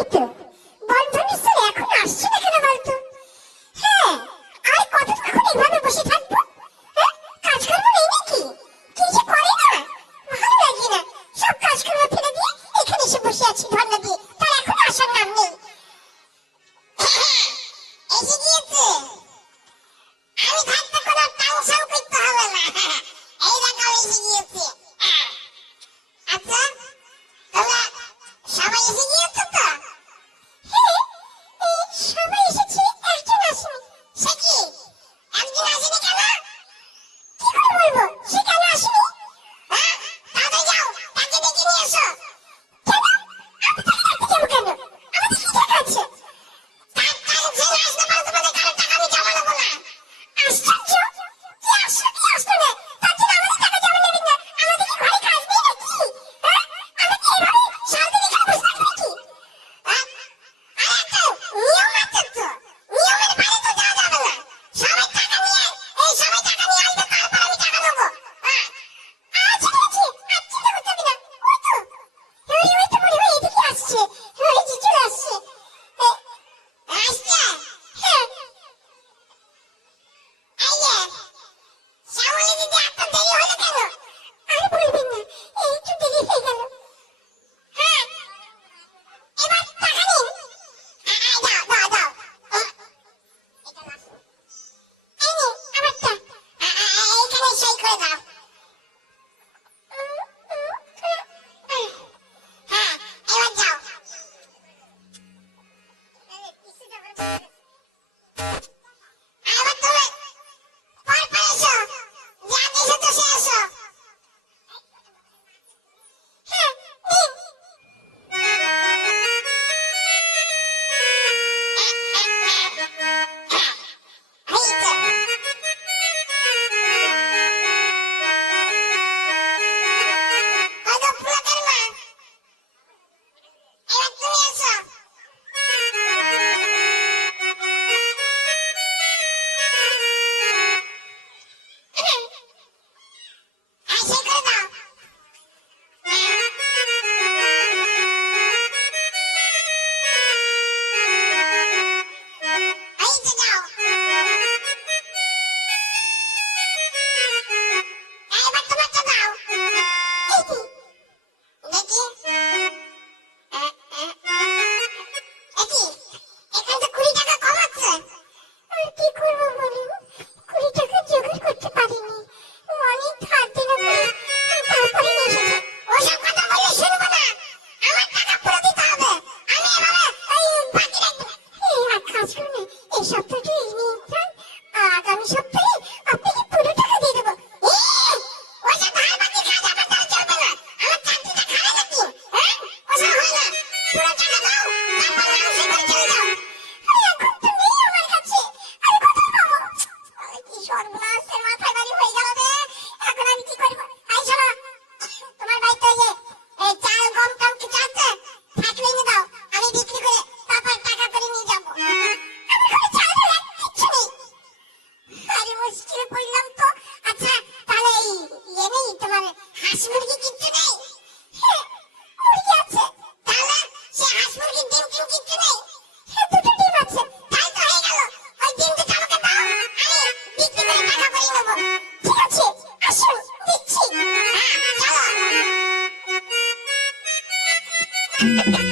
이렇게 thank you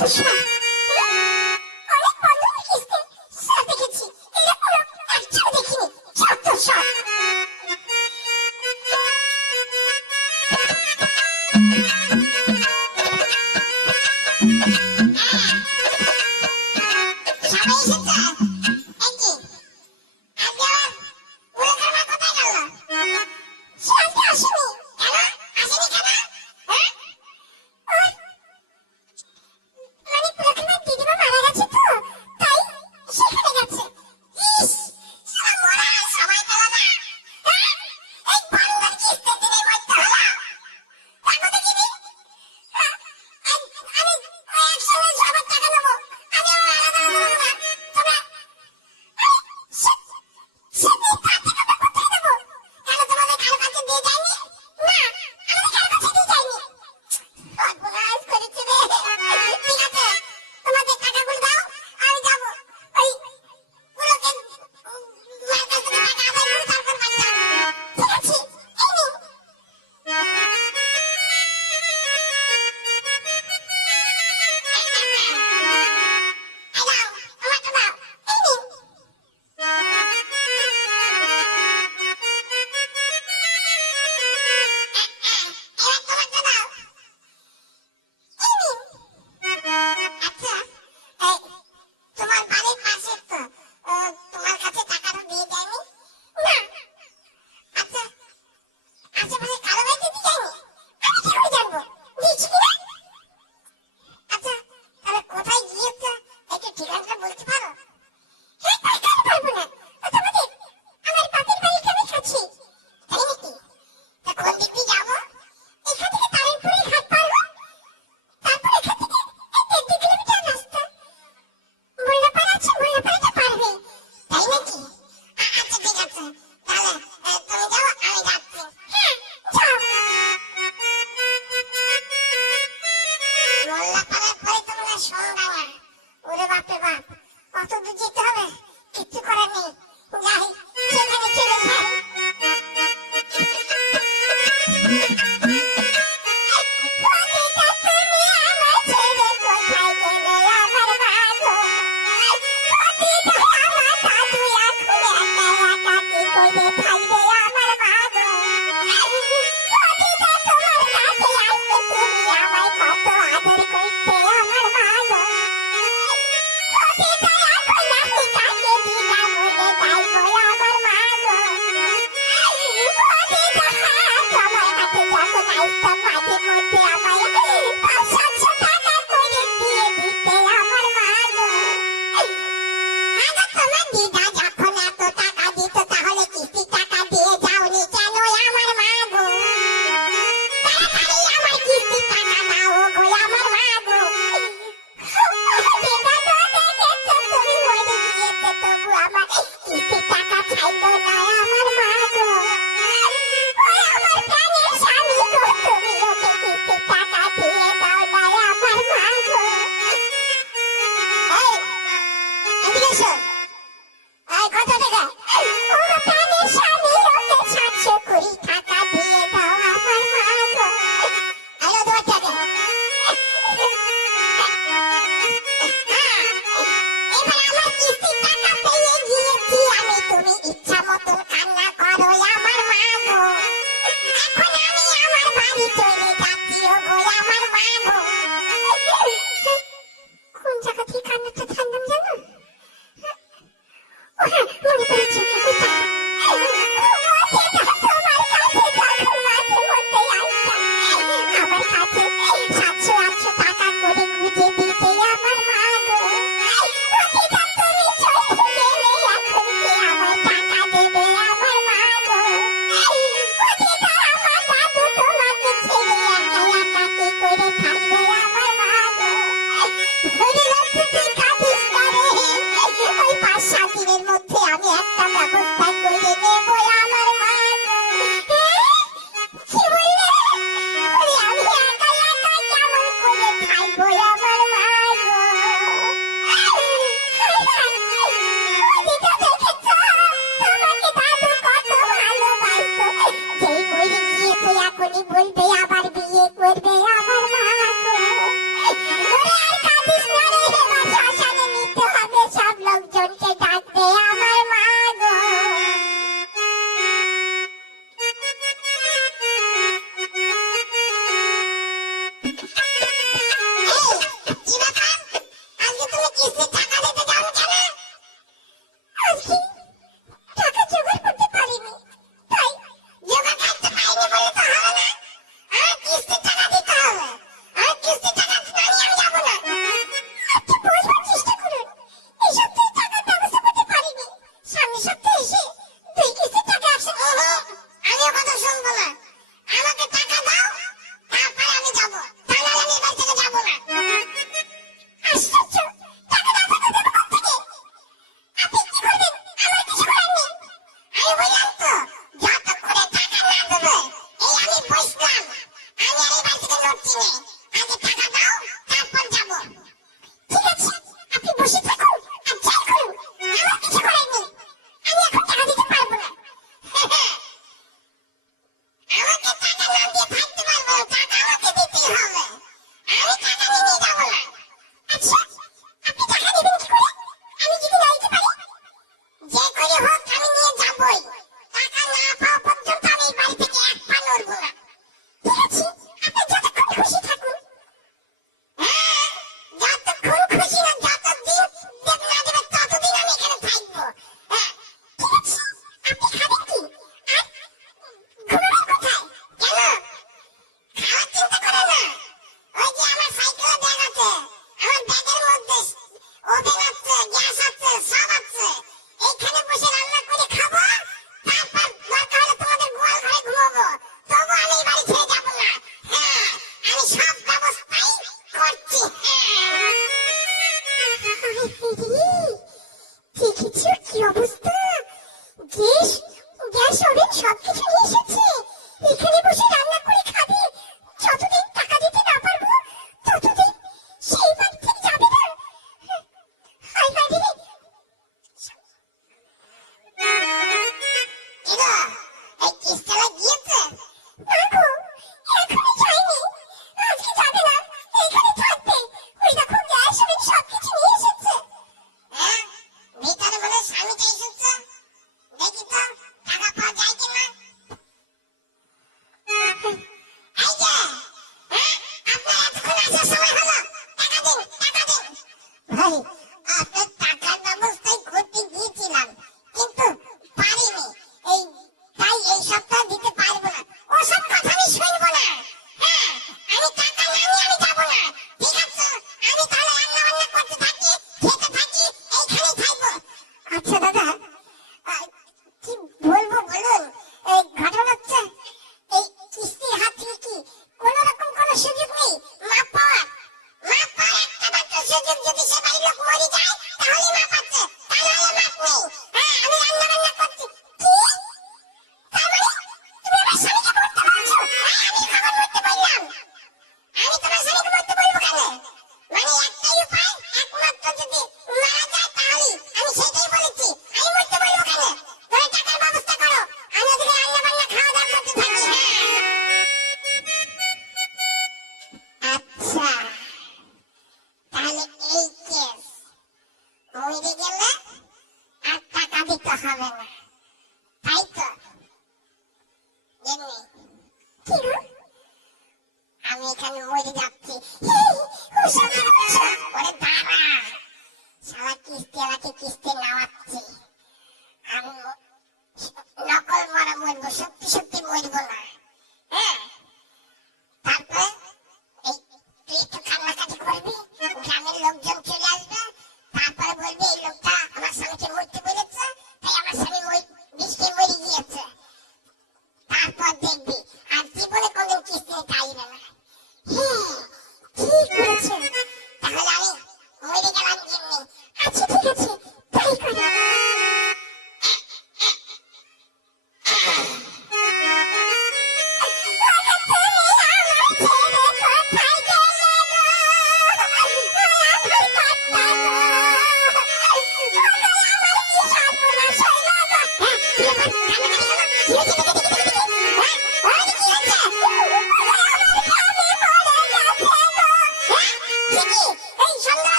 Thank you. Hey! সবিন সবকিছু নিয়ে এসেছে। এখানে বসে はい。dakikiztena